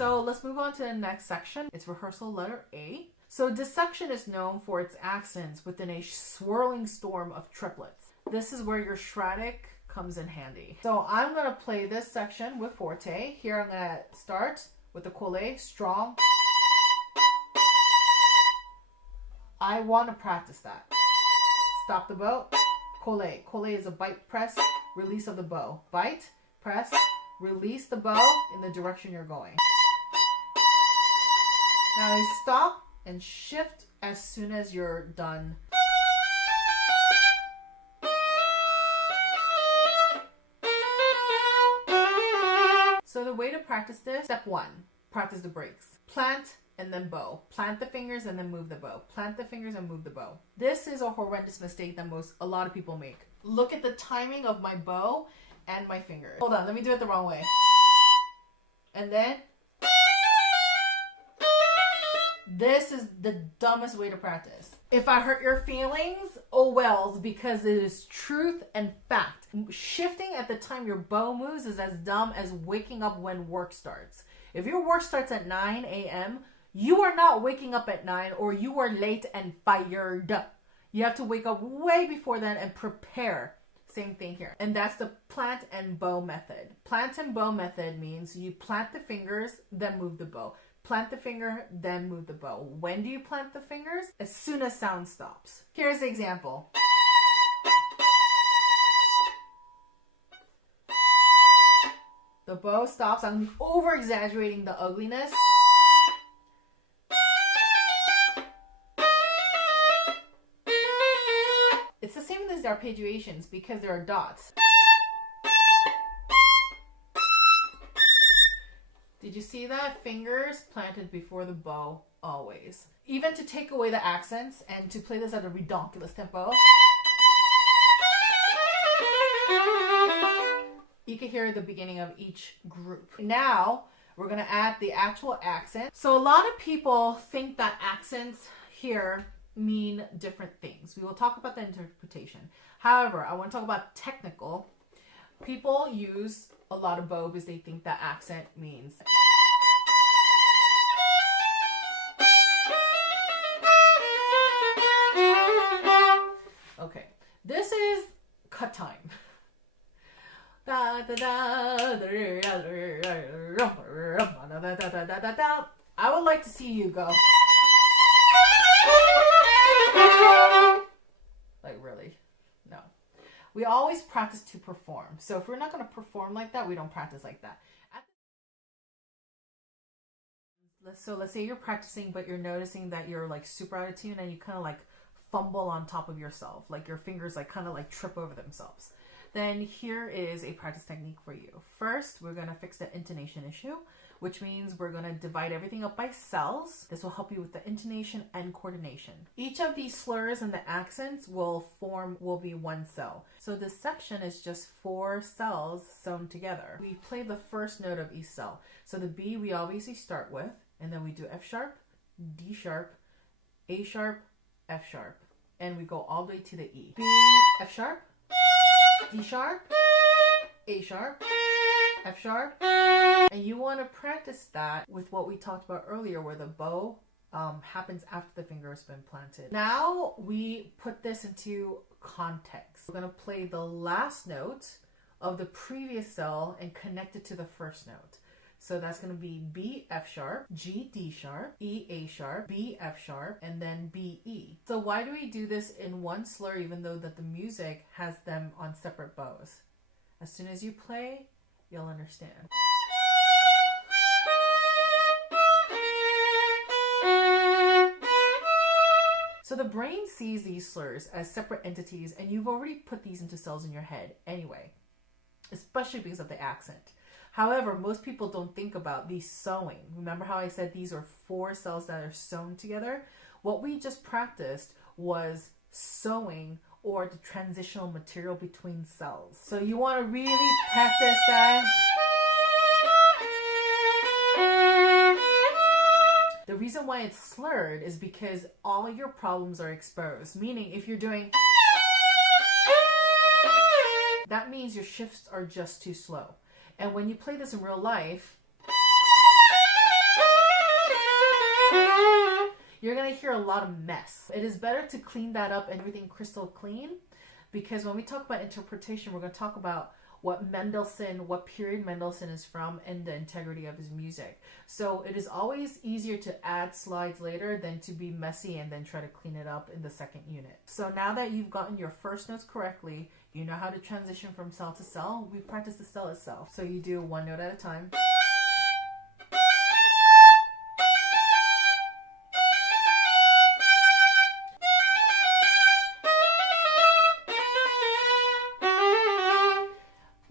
So let's move on to the next section. It's rehearsal letter A. So this section is known for its accents within a swirling storm of triplets. This is where your Schradik comes in handy. So I'm going to play this section with forte. Here I'm going to start with the Kole, strong. I want to practice that. Stop the bow. Kole. Kole is a bite, press, release of the bow. Bite, press, release the bow in the direction you're going. Now you stop and shift as soon as you're done. So the way to practice this, step 1, practice the breaks. Plant and then bow. Plant the fingers and then move the bow. Plant the fingers and move the bow. This is a horrendous mistake that a lot of people make. Look at the timing of my bow and my fingers. Hold on, let me do it the wrong way. And then this is the dumbest way to practice. If I hurt your feelings, oh well, because it is truth and fact. Shifting at the time your bow moves is as dumb as waking up when work starts. If your work starts at 9 a.m., you are not waking up at 9 or you are late and fired. You have to wake up way before then and prepare. Same thing here. And that's the plant and bow method. Plant and bow method means you plant the fingers, then move the bow. Plant the finger, then move the bow. When do you plant the fingers? As soon as sound stops. Here's the example. The bow stops. I'm over-exaggerating the ugliness. It's the same as the arpeggiations because there are dots. Did you see that? Fingers planted before the bow, always. Even to take away the accents and to play this at a redonkulous tempo, you can hear the beginning of each group. Now, we're going to add the actual accent. So a lot of people think that accents here mean different things. We will talk about the interpretation. However, I want to talk about technical. People use a lot of bow because they think that accent means. Okay, this is cut time. I would like to see you go. Like, really? No. We always practice to perform. So if we're not going to perform like that, we don't practice like that. So let's say you're practicing, but you're noticing that you're like super out of tune and you kind of like fumble on top of yourself. Like your fingers like kind of like trip over themselves. Then here is a practice technique for you. First, we're going to fix the intonation issue, which means we're going to divide everything up by cells. This will help you with the intonation and coordination. Each of these slurs and the accents will be one cell. So this section is just 4 cells sewn together. We play the first note of each cell. So the B we obviously start with, and then we do F sharp, D sharp, A sharp, F sharp, and we go all the way to the E. B, F sharp, D sharp, A sharp, F sharp, and you want to practice that with what we talked about earlier where the bow happens after the finger has been planted. Now we put this into context. We're going to play the last note of the previous cell and connect it to the first note. So that's going to be B, F sharp, G, D sharp, E, A sharp, B, F sharp, and then B, E. So why do we do this in one slur even though that the music has them on separate bows? As soon as you play, you'll understand. So the brain sees these slurs as separate entities and you've already put these into cells in your head anyway, especially because of the accent. However, most people don't think about these sewing. Remember how I said these are 4 cells that are sewn together? What we just practiced was sewing or the transitional material between cells. So you want to really practice that. The reason why it's slurred is because all your problems are exposed. Meaning if you're doing, that means your shifts are just too slow. And when you play this in real life, you're going to hear a lot of mess. It is better to clean that up and everything crystal clean, because when we talk about interpretation, we're going to talk about what period Mendelssohn is from, and the integrity of his music. So it is always easier to add slides later than to be messy and then try to clean it up in the second unit. So now that you've gotten your first notes correctly, you know how to transition from cell to cell. We practice the cell itself. So you do one note at a time.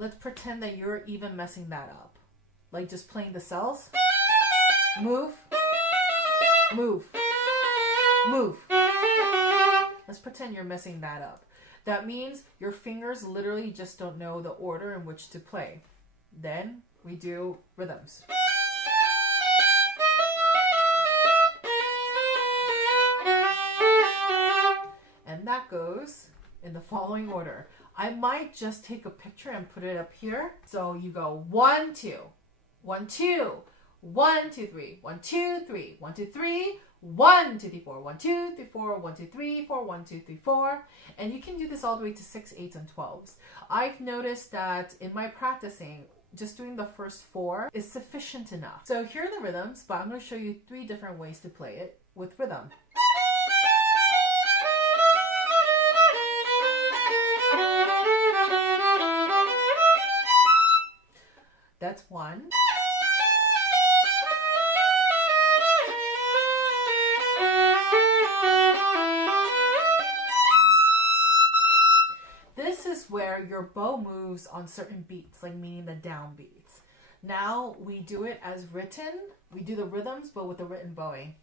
Let's pretend that you're even messing that up. Like just playing the cells. Move. Move. Move. Let's pretend you're messing that up. That means your fingers literally just don't know the order in which to play. Then we do rhythms. And that goes in the following order. I might just take a picture and put it up here. So you go 1, 2, 1, 2, 1, 2, 3, 1, 2, 3, 1, 2, 3, 1, 2, 3, 4, 1, 2, 3, 4, 1, 2, 3, 4, 1, 2, 3, 4. And you can do this all the way to 6, 8s, and 12s. I've noticed that in my practicing, just doing the first 4 is sufficient enough. So here are the rhythms, but I'm going to show you 3 different ways to play it with rhythm. That's 1. This is where your bow moves on certain beats, like meaning the down beats. Now we do it as written. We do the rhythms, but with the written bowing.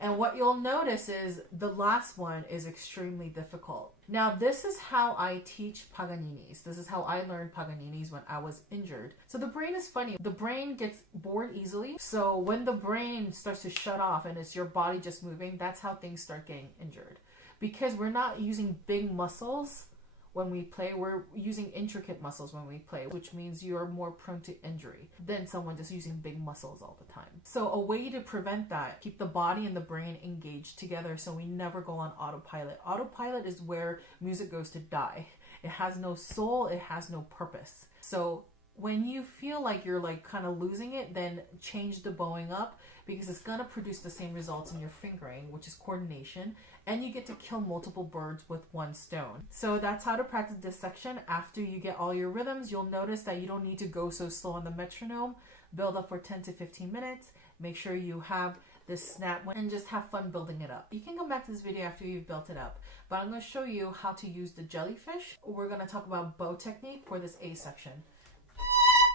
And what you'll notice is the last one is extremely difficult. Now, this is how I teach Paganini's. This is how I learned Paganini's when I was injured. So the brain is funny. The brain gets bored easily. So when the brain starts to shut off and it's your body just moving, that's how things start getting injured. Because we're not using big muscles when we play, we're using intricate muscles when we play, which means you're more prone to injury than someone just using big muscles all the time. So a way to prevent that, keep the body and the brain engaged together so we never go on autopilot. Autopilot is where music goes to die. It has no soul, it has no purpose. So when you feel like you're like kind of losing it, then change the bowing up, because it's going to produce the same results in your fingering, which is coordination, and you get to kill multiple birds with one stone. So that's how to practice this section. After you get all your rhythms, you'll notice that you don't need to go so slow on the metronome. Build up for 10 to 15 minutes. Make sure you have this snap and just have fun building it up. You can come back to this video after you've built it up, but I'm going to show you how to use the jellyfish. We're going to talk about bow technique for this A section.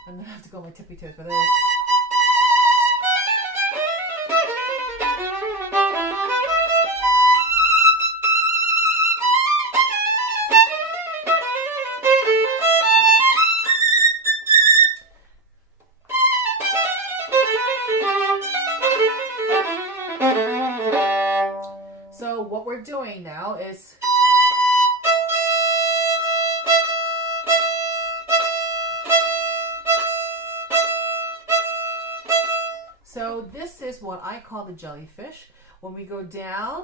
I'm going to have to go on my tippy toes for this. So what we're doing now is this is what I call the jellyfish. When we go down,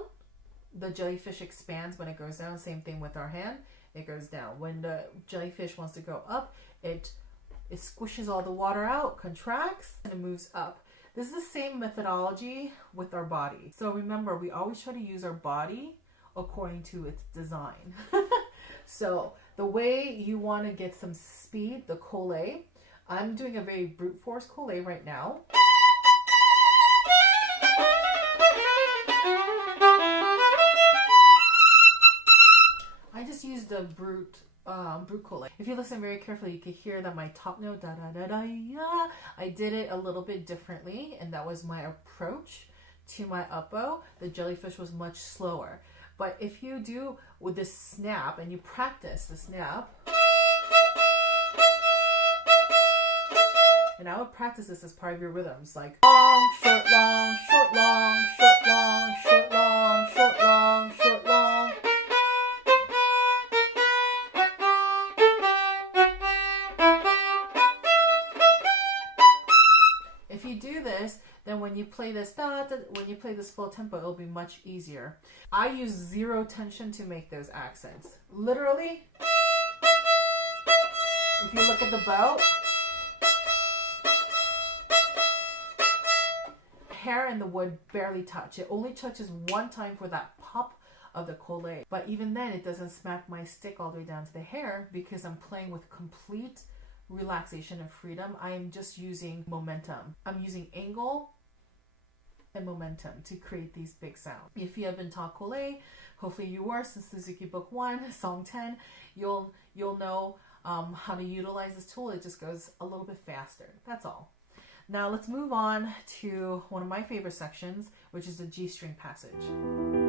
the jellyfish expands when it goes down. Same thing with our hand. It goes down. When the jellyfish wants to go up, it squishes all the water out, contracts, and it moves up. This is the same methodology with our body. So remember, we always try to use our body according to its design. So the way you want to get some speed, the collé, I'm doing a very brute force collé right now. I just used the brute collé. If you listen very carefully, you can hear that my top note, da da da da ya. I did it a little bit differently, and that was my approach to my up bow. The jellyfish was much slower. But if you do with this snap and you practice the snap, and I would practice this as part of your rhythms, like long, short, long, short, long, short, long, short, long, short, long, short, long. if you do this, then when you play this when you play this full tempo, it'll be much easier. I use zero tension to make those accents. Literally, if you look at the bow, hair and the wood barely touch. It only touches one time for that pop of the collé. But even then, it doesn't smack my stick all the way down to the hair because I'm playing with complete relaxation and freedom. I am just using momentum. I'm using angle and momentum to create these big sounds. If you have been taught collé, hopefully you were, since Suzuki Book 1, Song 10, you'll know how to utilize this tool. It just goes a little bit faster. That's all. Now let's move on to one of my favorite sections, which is the G string passage.